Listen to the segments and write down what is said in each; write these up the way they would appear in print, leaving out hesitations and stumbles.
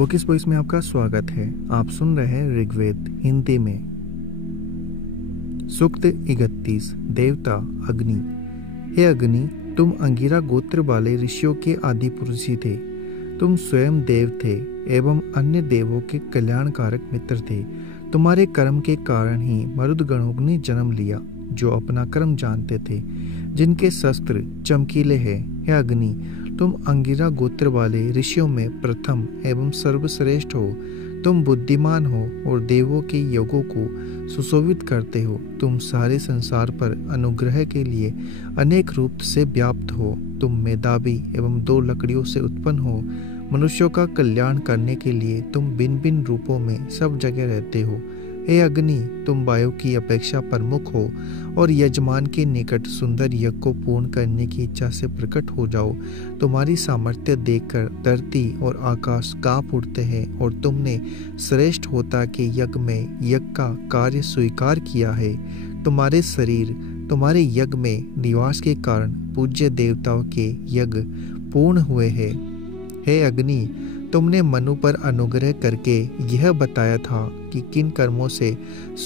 Bookish voice में आपका स्वागत है। आप सुन रहे हैं ऋग्वेद हिंदी में। सूक्त 31। देवता अग्नि। हे अग्नि, तुम अंगिरा गोत्र वाले ऋषियों के आदि पुरुषी थे। तुम स्वयं देव थे एवं अन्य देवों के कल्याणकारक मित्र थे। तुम्हारे कर्म के कारण ही मरुदगणों ने जन्म लिया, जो अपना कर्म जानते थे, जिनके शस्त्र चमकीले हैं। हे अग्नि, तुम अंगिरा गोत्र वाले ऋषियों में प्रथम एवं सर्वश्रेष्ठ हो। तुम बुद्धिमान हो और देवों के योगों को सुशोभित करते हो। तुम सारे संसार पर अनुग्रह के लिए अनेक रूप से व्याप्त हो। तुम मेधावी एवं दो लकड़ियों से उत्पन्न हो। मनुष्यों का कल्याण करने के लिए तुम भिन्न भिन्न रूपों में सब जगह रहते हो। हे अग्नि, तुम वायु की अपेक्षा प्रमुख हो और यजमान के निकट सुंदर यज्ञ को पूर्ण करने की इच्छा से प्रकट हो जाओ। तुम्हारी सामर्थ्य देखकर धरती और आकाश कांप उठते हैं और तुमने श्रेष्ठ होता के यज्ञ में यज्ञ का कार्य स्वीकार किया है। तुम्हारे शरीर तुम्हारे यज्ञ में निवास के कारण पूज्य देवताओं के यज्ञ पूर्ण हुए हैं। हे अग्नि, तुमने मनु पर अनुग्रह करके यह बताया था कि किन कर्मों से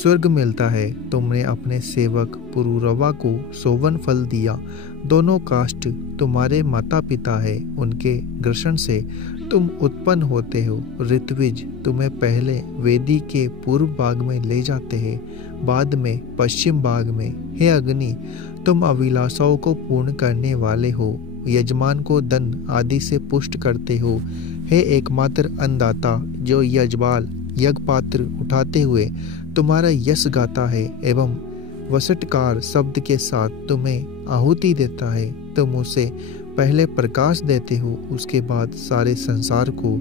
स्वर्ग मिलता है। तुमने अपने सेवक पुरुरवा को सोवन फल दिया। दोनों काष्ठ तुम्हारे माता पिता है, उनके ग्रसन से तुम उत्पन्न होते हो। ऋत्विज तुम्हें पहले वेदी के पूर्व भाग में ले जाते हैं, बाद में पश्चिम भाग में। हे अग्नि, तुम अभिलाषाओं को पूर्ण करने वाले हो। यजमान को धन आदि से पुष्ट करते हो। हे एकमात्र अन्नदाता, जो यजमाल यज्ञ पात्र उठाते हुए तुम्हारा यश गाता है एवं वसटकार शब्द के साथ तुम्हें आहुति देता है। तुम उसे पहले प्रकाश देते हो, उसके बाद सारे संसार को।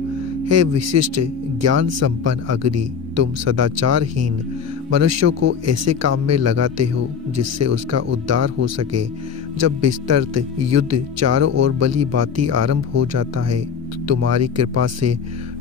हे विशिष्ट ज्ञान संपन्न अग्नि, तुम सदाचारहीन मनुष्यों को ऐसे काम में लगाते हो जिससे उसका उद्धार हो सके। जब विस्तृत युद्ध चारों ओर बली बाती आरंभ हो जाता है, तो तुम्हारी कृपा से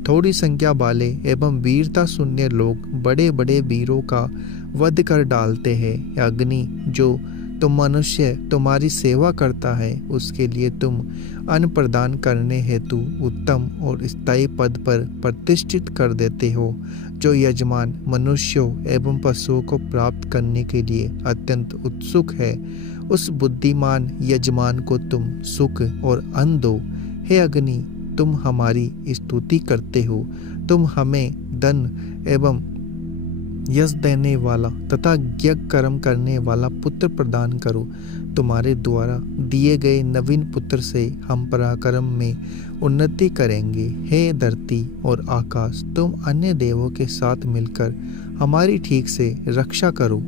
थोड़ी संख्या वाले एवं वीरता शून्य लोग बड़े बड़े वीरों का वध कर डालते हैं। अग्नि, जो तुम मनुष्य तुम्हारी सेवा करता है, उसके लिए तुम अन्न प्रदान करने हेतु उत्तम और स्थायी पद पर प्रतिष्ठित कर देते हो। जो यजमान मनुष्यों एवं पशुओं को प्राप्त करने के लिए अत्यंत उत्सुक है, उस बुद्धिमान यजमान को तुम सुख और अन्न दो। हे अग्नि, तुम हमारी स्तुति करते हो। तुम हमें धन एवं यश देने वाला तथा यज्ञ कर्म करने वाला पुत्र प्रदान करो। तुम्हारे द्वारा दिए गए नवीन पुत्र से हम पराक्रम में उन्नति करेंगे। हे धरती और आकाश, तुम अन्य देवों के साथ मिलकर हमारी ठीक से रक्षा करो।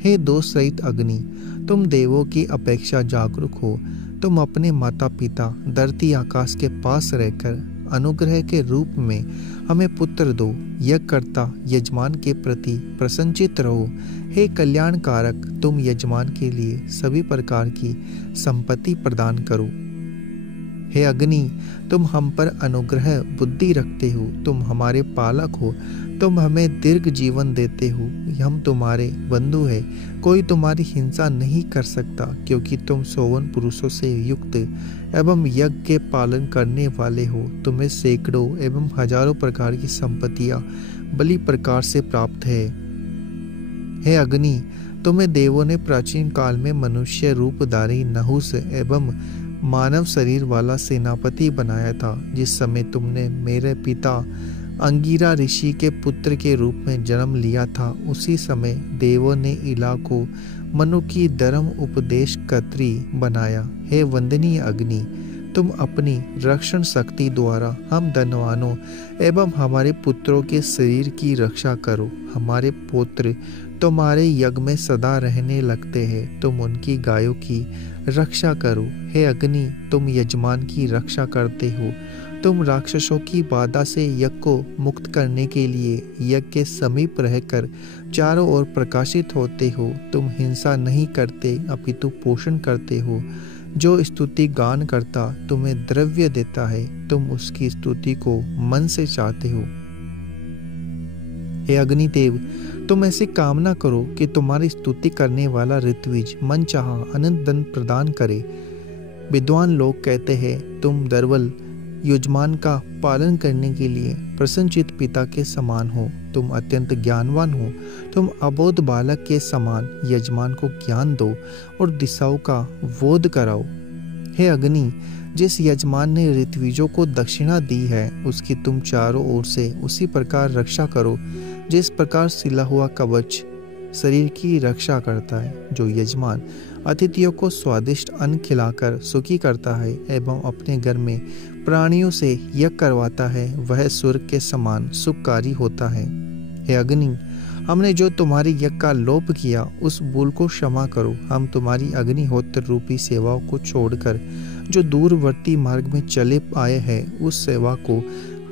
हे दोष सहित अग्नि, तुम देवों की अपेक्षा जागरूक हो। तुम अपने माता पिता धरती आकाश के पास रहकर अनुग्रह के रूप में हमें पुत्र दो। यज्ञकर्ता यजमान के प्रति प्रसन्नचित्त रहो। हे कल्याण कारक, तुम यजमान के लिए सभी प्रकार की संपत्ति प्रदान करो। हे अग्नि, तुम हम पर अनुग्रह बुद्धि रखते हो। तुम हमारे पालक हो। तुम हमें दीर्घ जीवन देते हो। हम तुम्हारे बंधु हैं। कोई तुम्हारी हिंसा नहीं कर सकता, क्योंकि तुम 51 पुरुषों से युक्त एवं यज्ञ के पालन करने वाले हो। तुम्हें सैकड़ों एवं हजारों प्रकार की संपत्तियां बलि प्रकार से प्राप्त है। हे अग्नि, तुम्हें देवों ने प्राचीन काल में मनुष्य रूपधारी नहुस एवं मानव शरीर वाला सेनापति बनाया था। जिस समय तुमने मेरे पिता अंगिरा ऋषि के पुत्र के रूप में जन्म लिया था, उसी समय देवों ने इला को मनु की धर्म उपदेश कत्री बनाया। हे वंदनीय अग्नि, तुम अपनी रक्षण शक्ति द्वारा हम धनवानों एवं हमारे पुत्रों के शरीर की रक्षा करो। हमारे पुत्र तुम्हारे यज्ञ में सदा रहने लगते हैं। तुम उनकी गायों की रक्षा करो। हे अग्नि, तुम यजमान की रक्षा करते हो। तुम राक्षसों की बाधा से यज्ञ को मुक्त करने के लिए यज्ञ के समीप रहकर चारों ओर प्रकाशित होते हो। तुम हिंसा नहीं करते, अपितु पोषण करते हो। जो स्तुति गान करता तुम्हें द्रव्य देता है, तुम उसकी स्तुति को मन से चाहते हो। हे अग्निदेव, तुम ऐसी कामना करो कि तुम्हारी स्तुति करने वाला ऋत्विज मन चाहा अनंत धन प्रदान करे। विद्वान लोग कहते हैं, तुम दर्वल यजमान का पालन करने के लिए प्रसन्नचित पिता के समान हो। तुम अत्यंत ज्ञानवान हो। तुम अबोध बालक के समान यजमान को ज्ञान दो और दिशाओं का बोध कराओ। हे अग्नि, जिस यजमान ने ऋत्विजों को दक्षिणा दी है, उसकी तुम चारों ओर से उसी प्रकार रक्षा करो जिस प्रकार सिला हुआ कवच शरीर की रक्षा करता है। जो यजमान अतिथियों को स्वादिष्ट अन्न खिलाकर सुखी करता है एवं अपने घर में प्राणियों से यज्ञ करवाता है, वह स्वर्ग के समान सुखकारी होता है। हे अग्नि, हमने जो तुम्हारी यज्ञ का लोप किया उस भूल को क्षमा करो। हम तुम्हारी अग्निहोत्र रूपी सेवाओं को छोड़कर जो दूरवर्ती मार्ग में चले आए हैं, उस सेवा को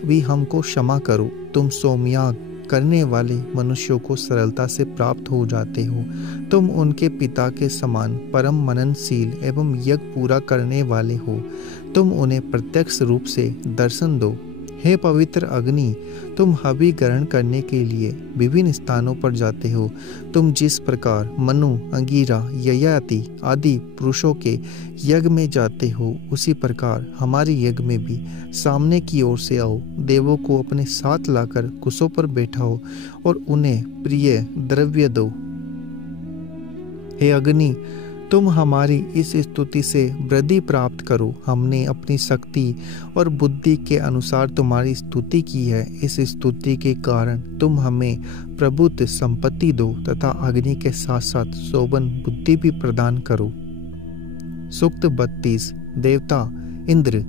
भी हमको क्षमा करो। तुम सोमयाग करने वाले मनुष्यों को सरलता से प्राप्त हो जाते हो। तुम उनके पिता के समान परम मननशील एवं यज्ञ पूरा करने वाले हो। तुम उन्हें प्रत्यक्ष रूप से दर्शन दो। हे पवित्र अग्नि, तुम हवि ग्रहण करने के लिए विभिन्न स्थानों पर जाते हो। तुम जिस प्रकार मनु, अंगीरा, ययाति आदि पुरुषों के यज्ञ में जाते हो, उसी प्रकार हमारे यज्ञ में भी सामने की ओर से आओ। देवों को अपने साथ लाकर कुशों पर बैठाओ और उन्हें प्रिय द्रव्य दो। हे अग्नि, तुम हमारी इस स्तुति से वृद्धि प्राप्त करो। हमने अपनी शक्ति और बुद्धि के अनुसार तुम्हारी स्तुति की है। इस स्तुति के कारण तुम हमें प्रभुत्व संपत्ति दो तथा अग्नि के साथ साथ शोभन बुद्धि भी प्रदान करो। सूक्त 32। देवता इंद्र।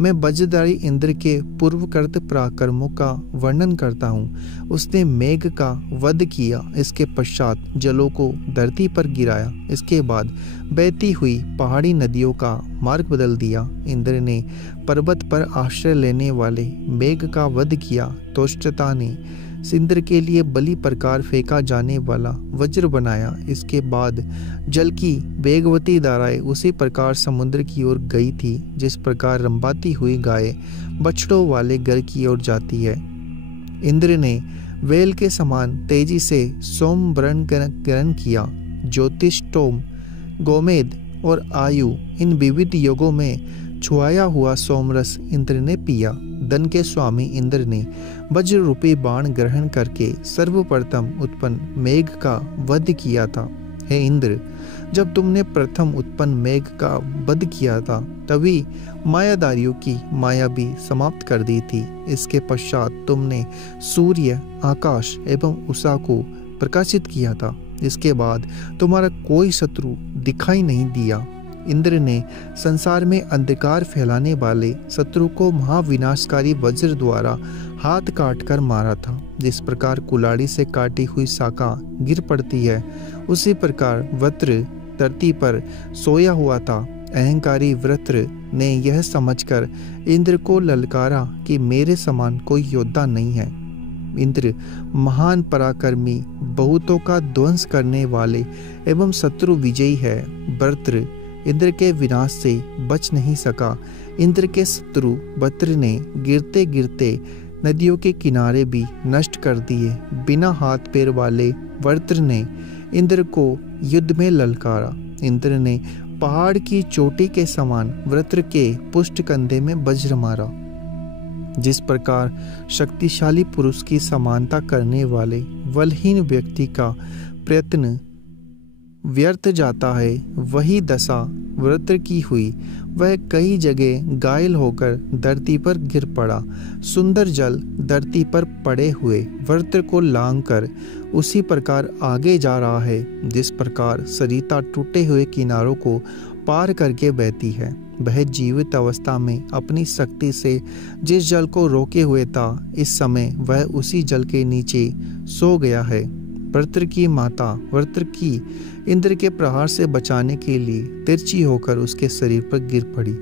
मैं वज्रधारी इंद्र के पूर्वकृत पराक्रमों का वर्णन करता हूँ। उसने मेघ का वध किया, इसके पश्चात जलों को धरती पर गिराया, इसके बाद बहती हुई पहाड़ी नदियों का मार्ग बदल दिया। इंद्र ने पर्वत पर आश्रय लेने वाले मेघ का वध किया। त्वष्टा ने इंद्र के लिए बलि प्रकार फेंका जाने वाला वज्र बनाया। इसके बाद जल की वेगवती धाराएं उसी प्रकार समुद्र की ओर गई थी जिस प्रकार रंभाती हुई गाय बछड़ों वाले घर की ओर जाती है। इंद्र ने वेल के समान तेजी से सोम ग्रहण किया। ज्योतिष, टोम, गोमेद और आयु, इन विविध युगों में छुआया हुआ सोमरस इंद्र ने पिया। धन के स्वामी इंद्र ने वज्र रूपी बाण ग्रहण करके सर्वप्रथम उत्पन्न मेघ का वध किया था। हे इंद्र, जब तुमने प्रथम उत्पन्न मेघ का वध किया था, तभी मायादारियों की माया भी समाप्त कर दी थी। इसके पश्चात तुमने सूर्य, आकाश एवं उषा को प्रकाशित किया था। इसके बाद तुम्हारा कोई शत्रु दिखाई नहीं दिया। इंद्र ने संसार में अंधकार फैलाने वाले शत्रु को महाविनाशकारी वज्र द्वारा हाथ काटकर मारा था। जिस प्रकार कुल्हाड़ी से काटी हुई शाखा गिर पड़ती है, उसी प्रकार वृत्र धरती पर सोया हुआ था। अहंकारी वृत्र ने यह समझकर इंद्र को ललकारा कि मेरे समान कोई योद्धा नहीं है। इंद्र महान पराक्रमी, बहुतों का ध्वंस करने वाले एवं शत्रु विजयी है। वृत्र इंद्र के विनाश से बच नहीं सका। इंद्र के शत्रु वृत्र ने गिरते गिरते नदियों के किनारे भी नष्ट कर दिए। बिना हाथ पैर वाले वृत्र ने इंद्र को युद्ध में ललकारा। इंद्र ने पहाड़ की चोटी के समान वृत्र के पुष्ट कंधे में वज्र मारा। जिस प्रकार शक्तिशाली पुरुष की समानता करने वाले बलहीन व्यक्ति का प्रयत्न व्यर्थ जाता है, वही दशा वृत्र की हुई। वह कई जगह घायल होकर धरती पर गिर पड़ा। सुंदर जल धरती पर पड़े हुए वृत्र को लांघकर उसी प्रकार आगे जा रहा है जिस प्रकार सरिता टूटे हुए किनारों को पार करके बहती है। वह जीवित अवस्था में अपनी शक्ति से जिस जल को रोके हुए था, इस समय वह उसी जल के नीचे सो गया है। वृत्र की माता वृत्र की इंद्र के प्रहार से बचाने के लिए तिरछी होकर उसके शरीर पर गिर पड़ी।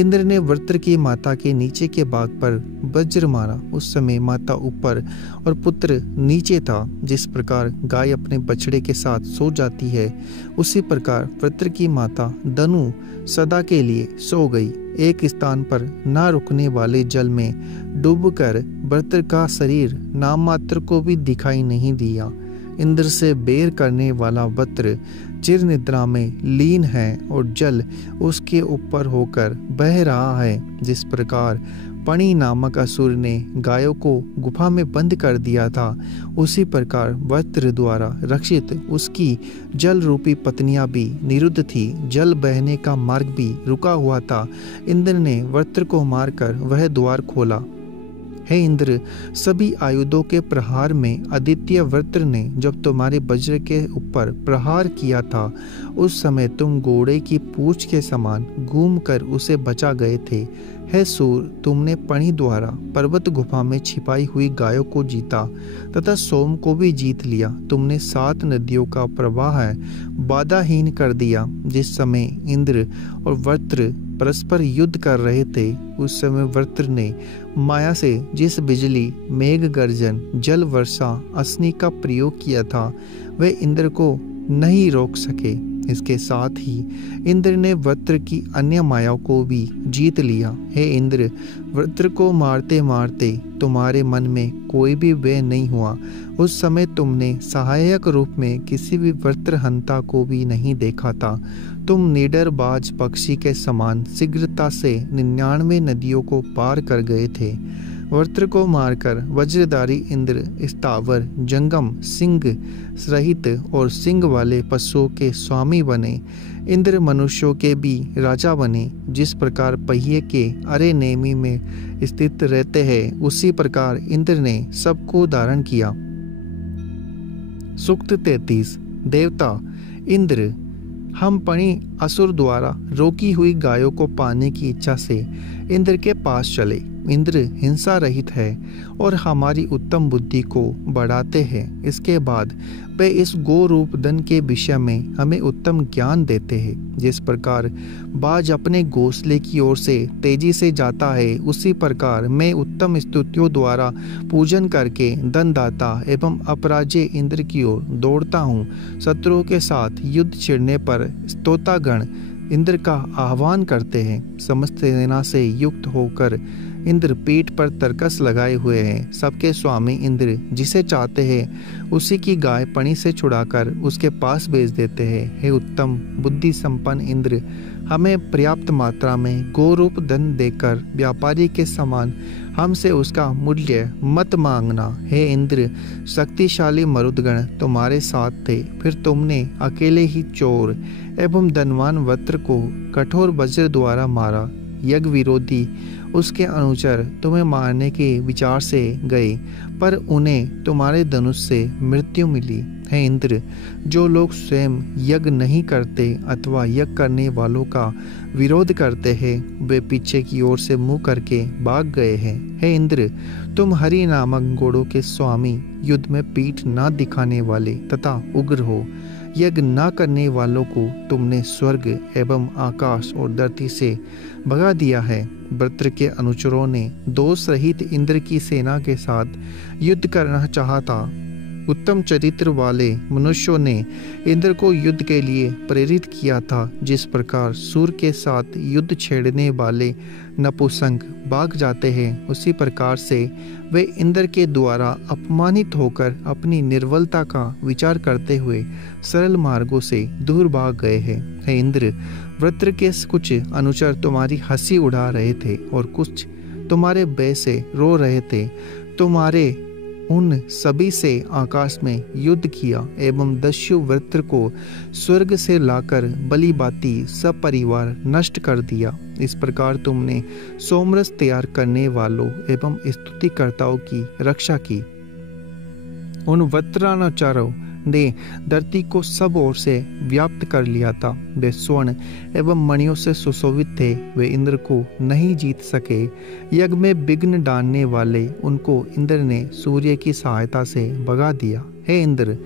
इंद्र ने वृत्र की माता के नीचे के भाग पर वज्र मारा। उस समय माता ऊपर और पुत्र नीचे था। जिस प्रकार गाय अपने बछड़े के साथ सो जाती है, उसी प्रकार वृत्र की माता धनु सदा के लिए सो गई। एक स्थान पर न रुकने वाले जल में डूबकर वृत्र का शरीर नाम मात्र को भी दिखाई नहीं दिया। इंद्र से बैर करने वाला वृत्र चिर निद्रा में लीन है और जल उसके ऊपर होकर बह रहा है। जिस प्रकार पणि नामक असुर ने गायों को गुफा में बंद कर दिया था, उसी प्रकार वस्त्र द्वारा रक्षित उसकी जल रूपी पत्नियां भी निरुद्ध थी। जल बहने का मार्ग भी रुका हुआ था। इंद्र ने वस्त्र को मारकर वह द्वार खोला। हे इंद्र, सभी आयुधों के प्रहार में आदित्य वृत्र ने जब तुम्हारे वज्र के ऊपर प्रहार किया था, उस समय तुम घोड़े की पूंछ के समान घूमकर उसे बचा गए थे। हे सूर, तुमने पणि द्वारा पर्वत गुफा में छिपाई हुई गायों को जीता तथा सोम को भी जीत लिया। तुमने 7 नदियों का प्रवाह बाधाहीन कर दिया। जिस समय इंद्र और वृत्र परस्पर युद्ध कर रहे थे, उस समय वृत्र ने माया से जिस बिजली, मेघ गर्जन, जल वर्षा, अग्नि का प्रयोग किया था, वे इंद्र को नहीं रोक सके। इसके साथ ही इंद्र ने वृत्र की अन्य मायाओं को भी जीत लिया। हे इंद्र, वृत्र को मारते मारते तुम्हारे मन में कोई भी भय नहीं हुआ। उस समय तुमने सहायक रूप में किसी भी वृत्रहंता को भी नहीं देखा था। तुम निडर बाज पक्षी के समान शीघ्रता से 99 नदियों को पार कर गए थे। वृत्र को मारकर वज्रधारी इंद्र स्थावर, जंगम, सिंह सहित और सिंह वाले पशुओं के स्वामी बने। इंद्र मनुष्यों के भी राजा बने। जिस प्रकार पहिए के अरे नेमी में स्थित रहते हैं, उसी प्रकार इंद्र ने सबको धारण किया। सूक्त 33। देवता इंद्र, हम पणि असुर द्वारा रोकी हुई गायों को पाने की इच्छा से इंद्र के पास चले। इंद्र हिंसा रहित है और हमारी उत्तम बुद्धि को बढ़ाते हैं। इसके बाद वे इस गो रूप धन के विषय में हमें उत्तम ज्ञान देते हैं। जिस प्रकार बाज अपने घोंसले की ओर से तेजी से जाता है, उसी प्रकार मैं उत्तम स्तुतियों द्वारा पूजन करके धनदाता एवं अपराजय इंद्र की ओर दौड़ता हूँ। शत्रुओं के साथ युद्ध छिड़ने पर स्तोतागण इंद्र का आह्वान करते हैं। समस्त सेना से युक्त होकर इंद्र पीठ पर तरकस लगाए हुए हैं। सबके स्वामी इंद्र जिसे चाहते हैं उसी की गाय पणि से छुड़ाकर उसके पास भेज देते हैं। हे उत्तम बुद्धि संपन्न इंद्र, हमें पर्याप्त मात्रा में गोरूप धन देकर व्यापारी के समान हमसे उसका मूल्य मत मांगना। हे इंद्र, शक्तिशाली मरुदगण तुम्हारे साथ थे, फिर तुमने अकेले ही चोर एवं धनवान वृत्र को कठोर वज्र द्वारा मारा। यज्ञ विरोधी उसके अनुचर तुम्हें मारने के विचार से गए, पर उन्हें तुम्हारे धनुष से मृत्यु मिली। हे इंद्र, जो लोग स्वयं यज्ञ नहीं करते अथवा यज्ञ करने वालों का विरोध करते हैं, वे पीछे की ओर से मुंह करके भाग गए हैं। हे इंद्र, तुम हरि नामक घोड़ों के स्वामी, युद्ध में पीठ न दिखाने वाले तथा उग्र हो। यज्ञ न करने वालों को तुमने स्वर्ग एवं आकाश और धरती से भगा दिया है। वृत्र के अनुचरों ने दोष रहित इंद्र की सेना के साथ युद्ध करना चाहा था। उत्तम चरित्र वाले मनुष्यों ने इंद्र को युद्ध के लिए प्रेरित किया था। जिस प्रकार सूर के साथ युद्ध छेड़ने वाले नपुंसक भाग जाते हैं, उसी प्रकार से वे इंद्र के द्वारा अपमानित होकर अपनी निर्बलता का विचार करते हुए सरल मार्गों से दूर भाग गए हैं। हे इंद्र, वृत्र के कुछ अनुचर तुम्हारी हंसी उड़ा रहे थे और कुछ तुम्हारे भय से रो रहे थे। तुम्हारे उन सभी से आकाश में युद्ध किया एवं दस्यु वृत्र को स्वर्ग से लाकर बलि बाती सपरिवार नष्ट कर दिया। इस प्रकार तुमने सोमरस तैयार करने वालों एवं स्तुतिकर्ताओं की रक्षा की। उन वृत्रानुचरों ने धरती को सब ओर से व्याप्त कर लिया था। वे स्वर्ण एवं मणियों से सुशोभित थे। वे इंद्र को नहीं जीत सके। यज्ञ में विघ्न डालने वाले उनको इंद्र ने सूर्य की सहायता से भगा दिया। हे इंद्र,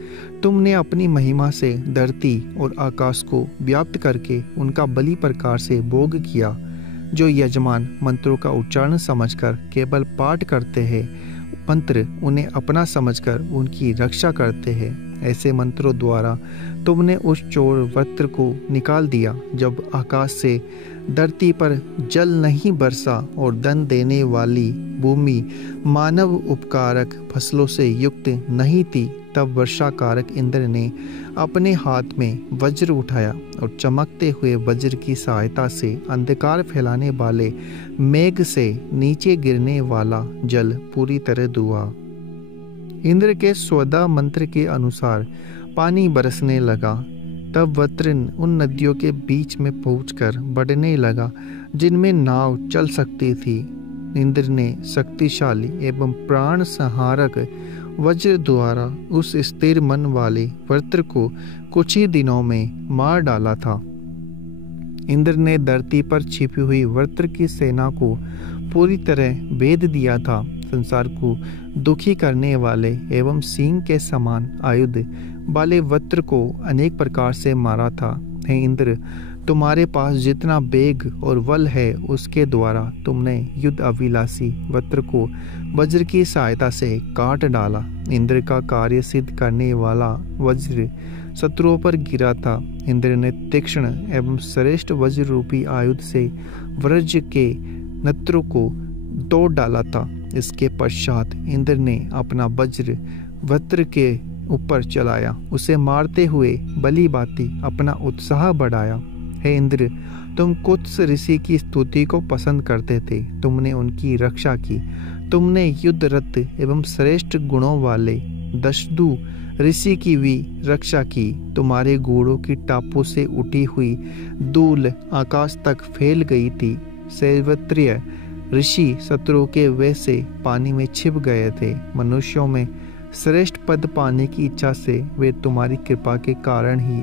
तुमने अपनी महिमा से धरती और आकाश को व्याप्त करके उनका बलि प्रकार से भोग किया। जो यजमान मंत्रों का उच्चारण समझकर केवल पाठ करते हैं, मंत्र उन्हें अपना समझकर उनकी रक्षा करते हैं। ऐसे मंत्रों द्वारा तुमने उस चोर वृत्र को निकाल दिया। जब आकाश से धरती पर जल नहीं बरसा और धन देने वाली भूमि मानव उपकारक फसलों से युक्त नहीं थी, तब वर्षा कारक इंद्र ने अपने हाथ में वज्र उठाया और चमकते हुए वज्र की सहायता से अंधकार फैलाने वाले मेघ से नीचे गिरने वाला जल पूरी तरह धुआ। इंद्र के स्वदा मंत्र के अनुसार पानी बरसने लगा। तब वज्र उन नदियों के बीच में पहुंचकर बढ़ने लगा जिनमें नाव चल सकती थी। इंद्र ने शक्तिशाली एवं प्राण संहारक वज्र द्वारा उस स्थिर मन वाले वज्र को कुछ ही दिनों में मार डाला था। इंद्र ने धरती पर छिपी हुई वज्र की सेना को पूरी तरह भेद दिया था। संसार को दुखी करने वाले एवं सिंह के समान आयुध वाले वज्र को अनेक प्रकार से मारा था। हे इंद्र, तुम्हारे पास जितना वेग और बल है उसके द्वारा तुमने युद्ध अभिलाषी वज्र को वज्र की सहायता से काट डाला। इंद्र का कार्य सिद्ध करने वाला वज्र शत्रुओं पर गिरा था। इंद्र ने तीक्ष्ण एवं श्रेष्ठ वज्र रूपी आयुध से वज्र के नत्रों को तोड़ डाला था। इसके पश्चात इंद्र ने अपना वज्र के ऊपर चलाया, उसे मारते हुए बली बाती अपना उत्साह बढ़ाया। हे इंद्र, तुम कुत्स ऋषि की स्तुति को पसंद करते थे, तुमने उनकी रक्षा की। तुमने युद्ध रथ एवं श्रेष्ठ गुणों वाले दशदु ऋषि की भी रक्षा की। तुम्हारे घोड़ों की टापों से उठी हुई धूल आकाश तक फैल गई थी। सैवत्रीय ऋषि शत्रुओं के वश से पानी में छिप गए थे। मनुष्यों में श्रेष्ठ पद पाने की इच्छा से वे तुम्हारी कृपा के कारण ही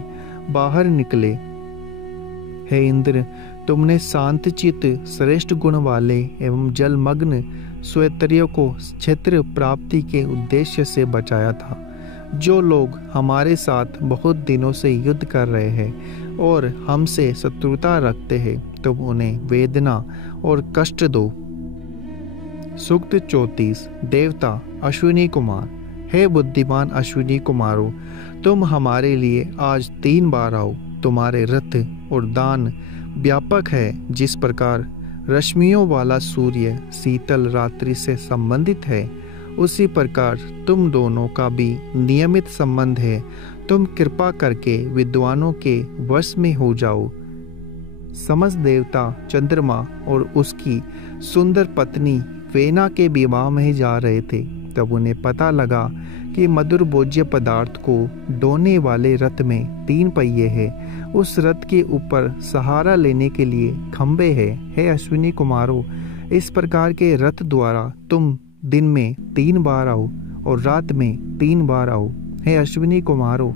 बाहर निकले। हे इंद्र, तुमने शांतचित्त श्रेष्ठ गुण वाले एवं जलमग्न स्वैतरियों को क्षेत्र प्राप्ति के उद्देश्य से बचाया था। जो लोग हमारे साथ बहुत दिनों से युद्ध कर रहे हैं और हमसे शत्रुता रखते हैं, तुम उन्हें वेदना और कष्ट दो। सूक्त 34। देवता अश्विनी कुमार। हे बुद्धिमान अश्विनी कुमारों, तुम हमारे लिए आज 3 बार आओ। तुम्हारे रथ और दान व्यापक है। जिस प्रकार रश्मियों वाला सूर्य शीतल रात्रि से संबंधित है, उसी प्रकार तुम दोनों का भी नियमित संबंध है। तुम कृपा करके विद्वानों के वश में हो जाओ। समस्त देवता चंद्रमा और उसकी सुंदर पत्नी वेना के विवाह में जा रहे थे। तब उन्हें पता लगा कि मधुर भोज्य पदार्थ को ढोने वाले रथ में 3 पहिए हैं। उस रथ के ऊपर सहारा लेने के लिए खंबे हैं। हे अश्विनी कुमारों, इस प्रकार के रथ द्वारा तुम दिन में 3 बार आओ और रात में 3 बार आओ। हे अश्विनी कुमारों,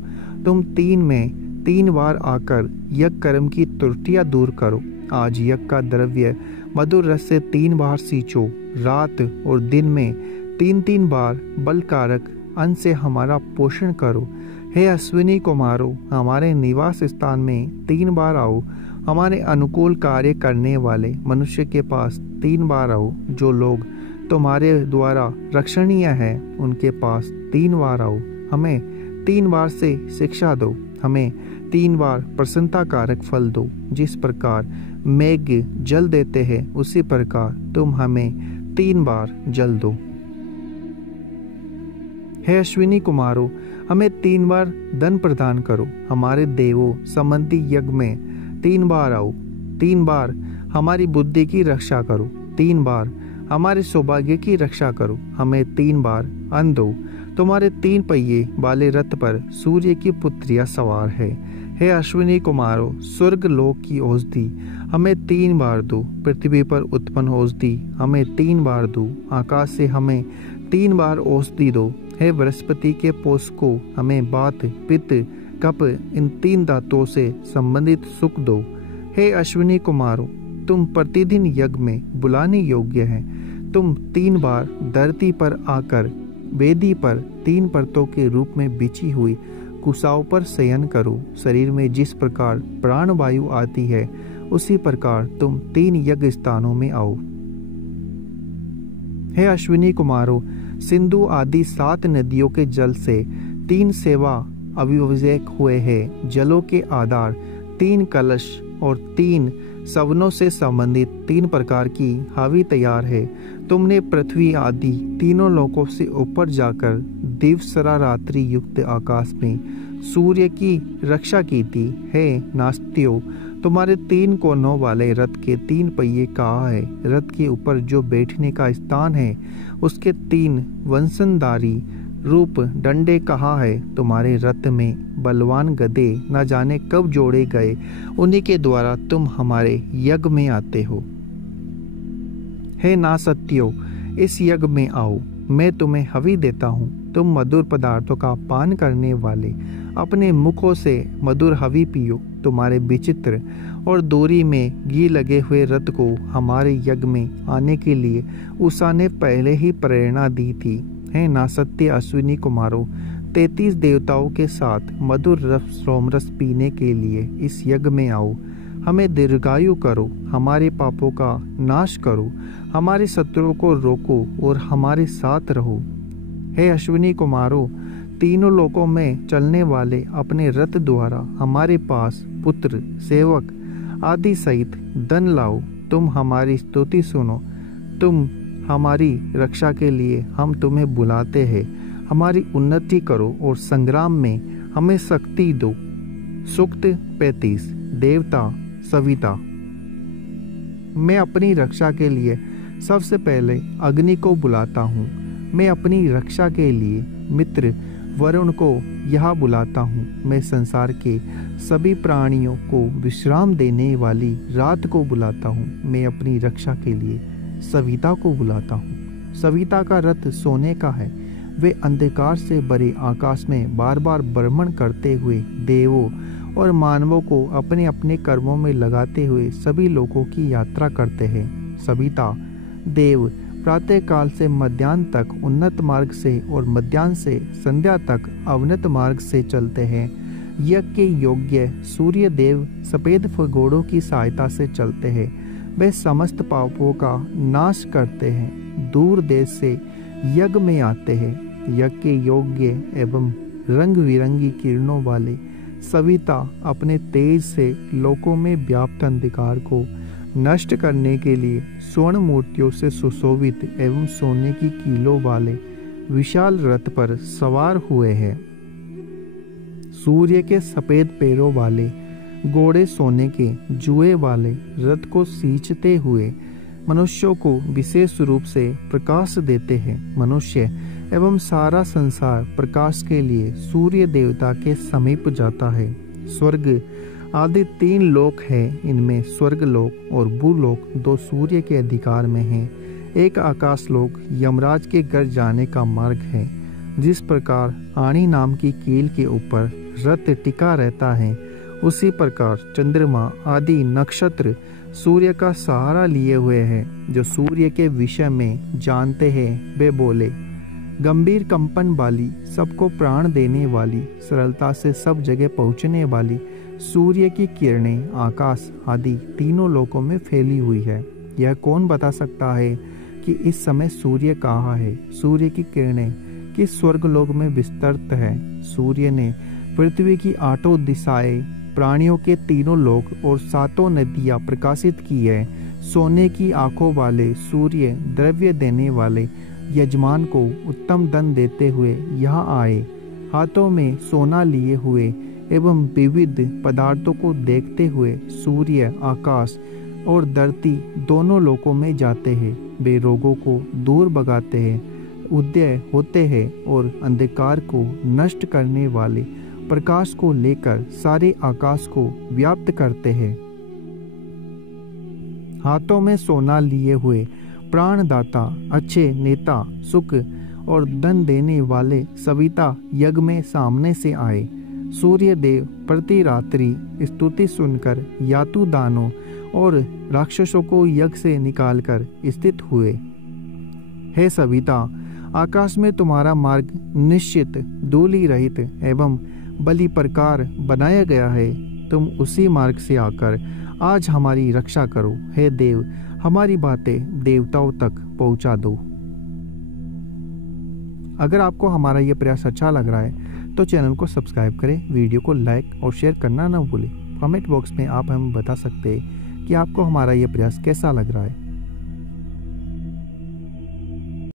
तुम 3 में 3 बार आकर यज्ञ कर्म की त्रुटियां दूर करो। आज यज्ञ का द्रव्य मधुर रस से 3 बार सींचो। रात और दिन में 3-3 बार बलकारक अन्न से हमारा पोषण करो। हे अश्विनी कुमारों, हमारे निवास स्थान में 3 बार आओ। हमारे अनुकूल कार्य करने वाले मनुष्य के पास 3 बार आओ। जो लोग तुम्हारे द्वारा रक्षणीय है, उनके पास 3 बार आओ। हमें 3 बार से शिक्षा दो। हमें 3 बार प्रसन्नता कारक फल दो। जिस प्रकार मेघ जल देते हैं, उसी प्रकार तुम हमें 3 बार जल दो। हे अश्विनी कुमारों, हमें 3 बार धन प्रदान करो। हमारे देवों संबंधी यज्ञ में 3 बार आओ। 3 बार हमारी बुद्धि की रक्षा करो। 3 बार हमारे सौभाग्य की रक्षा करो। हमें 3 बार अन्न दो। तुम्हारे 3 पहिए वाले रथ पर सूर्य की पुत्रियां सवार है। हे अश्विनी कुमारों, स्वर्ग लोक की औषधि हमें 3 बार दो। पृथ्वी पर उत्पन्न औषधि हमें 3 बार दो। आकाश से हमें 3 बार औषधि दो। हे बृहस्पति के पोषकों, हमें बात, पित्त, कप इन 3 धातुओं से संबंधित सुख दो। हे अश्विनी कुमारों, तुम प्रतिदिन यज्ञ में बुलाने योग्य हैं। तुम 3 बार धरती पर आकर वेदी पर 3 परतों के रूप में बिछी हुई कुशाओं पर शयन करो। शरीर में जिस प्रकार प्राण वायु आती है, उसी प्रकार तुम 3 यज्ञ स्थानों में आओ। हे अश्विनी कुमारों, सिंधु आदि 7 नदियों के जल से 3 सेवा अभिषेक हुए हैं। जलों के आधार 3 कलश और 3 सवनों से संबंधित 3 प्रकार की हावी तैयार है। तुमने पृथ्वी आदि तीनों लोकों से ऊपर जाकर दिवसरा रात्रि युक्त आकाश में सूर्य की रक्षा की थी। हे नास्तियों, तुम्हारे 3 कोनों वाले रथ के 3 पहिए कहाँ है? रथ के ऊपर जो बैठने का स्थान है उसके 3 वंशनधारी रूप डंडे कहाँ है? तुम्हारे रथ में बलवान गधे न जाने कब जोड़े गए, उन्हीं के द्वारा तुम हमारे यज्ञ में आते हो। हे नासत्यो, इस यज्ञ में आओ, मैं तुम्हें हवि देता हूँ। तुम मधुर पदार्थों का पान करने वाले, अपने मुखों से मधुर हवि पियो। तुम्हारे विचित्र और दूरी में घी लगे हुए रथ को हमारे यज्ञ में आने के लिए उषा ने पहले ही प्रेरणा दी थी। हे नासत्य अश्विनी कुमारों, 33 देवताओं के साथ मधुर रस सोमरस पीने के लिए इस यज्ञ में आओ। हमें दीर्घायु करो, हमारे पापों का नाश करो, हमारे शत्रुओं को रोको और हमारे साथ रहो। हे अश्विनी कुमारों, तीनों लोकों में चलने वाले अपने रथ द्वारा हमारे पास पुत्र, सेवक आदि सहित धन लाओ। तुम हमारी स्तुति सुनो, तुम हमारी रक्षा के लिए हम तुम्हें बुलाते हैं। हमारी उन्नति करो और संग्राम में हमें शक्ति दो। सूक्त 35। देवता सविता। मैं अपनी रक्षा के लिए सबसे पहले अग्नि को बुलाता हूँ। मैं अपनी रक्षा के लिए मित्र वरुण को यहाँ बुलाता हूँ। मैं संसार के सभी प्राणियों को विश्राम देने वाली रात को बुलाता हूँ। मैं अपनी रक्षा के लिए सविता को बुलाता हूँ। सविता का रथ सोने का है। वे अंधकार से भरे आकाश में बार बार भ्रमण करते हुए देवों और मानवों को अपने अपने कर्मों में लगाते हुए सभी लोगों की यात्रा करते हैं। सविता देव प्रातः काल से मध्याह्न तक उन्नत मार्ग से और मध्याह्न से संध्या तक अवनत मार्ग से चलते हैं। यज्ञ के योग्य सूर्य देव सफेद घोड़ों की सहायता से चलते हैं। वे समस्त पापों का नाश करते हैं। दूर देश से यज्ञ में आते हैं। यज्ञ के योग्य एवं रंग बिरंगी किरणों वाले सविता अपने तेज से लोकों में व्याप्त अंधकार को नष्ट करने के लिए स्वर्ण मूर्तियों से सुशोभित एवं सोने की कीलों वाले विशाल रथ पर सवार हुए हैं। सूर्य के सफेद पैरों वाले घोड़े सोने के जुए वाले रथ को सींचते हुए मनुष्यों को विशेष रूप से प्रकाश देते हैं। मनुष्य एवं सारा संसार प्रकाश के लिए सूर्य देवता के समीप जाता है। स्वर्ग आदि 3 लोक हैं। इनमें स्वर्ग लोक और भूलोक 2 सूर्य के अधिकार में हैं। एक आकाश लोक यमराज के घर जाने का मार्ग है। जिस प्रकार आणी नाम की कील के ऊपर रथ टिका रहता है, उसी प्रकार चंद्रमा आदि नक्षत्र सूर्य का सहारा लिए हुए हैं। जो सूर्य के विषय में जानते हैं वे बोले, गंभीर कंपन वाली, सबको प्राण देने वाली, सरलता से सब जगह पहुंचने वाली सूर्य की किरणें आकाश आदि 3 लोकों में फैली हुई है। यह कौन बता सकता है कि इस समय सूर्य कहाँ है? सूर्य की किरणें किस स्वर्गलोक में विस्तृत है? सूर्य ने पृथ्वी की 8 दिशाएं, प्राणियों के 3 लोक और 7 नदियां प्रकाशित की है। सोने की आंखों वाले सूर्य द्रव्य देने वाले यजमान को उत्तम धन देते हुए यहाँ आए। हाथों में सोना लिए हुए एवं विविध पदार्थों को देखते हुए सूर्य आकाश और धरती दोनों लोकों में जाते हैं। वे रोगों को दूर भगाते हैं, उदय होते हैं और अंधकार को नष्ट करने वाले प्रकाश को लेकर सारे आकाश को व्याप्त करते हैं। हाथों में सोना लिए हुए प्राणदाता, अच्छे नेता, सुख और धन देने वाले सविता यज्ञ में सामने से आए। सूर्य देव प्रति रात्रि स्तुति सुनकर यातु दानों और राक्षसों को यज्ञ से निकालकर स्थित हुए। हे सविता, आकाश में तुम्हारा मार्ग निश्चित, धूलि रहित एवं बलि प्रकार बनाया गया है। तुम उसी मार्ग से आकर आज हमारी रक्षा करो। हे देव, हमारी बातें देवताओं तक पहुंचा दो। अगर आपको हमारा ये प्रयास अच्छा लग रहा है तो चैनल को सब्सक्राइब करें, वीडियो को लाइक और शेयर करना ना भूलें। कमेंट बॉक्स में आप हमें बता सकते हैं कि आपको हमारा ये प्रयास कैसा लग रहा है।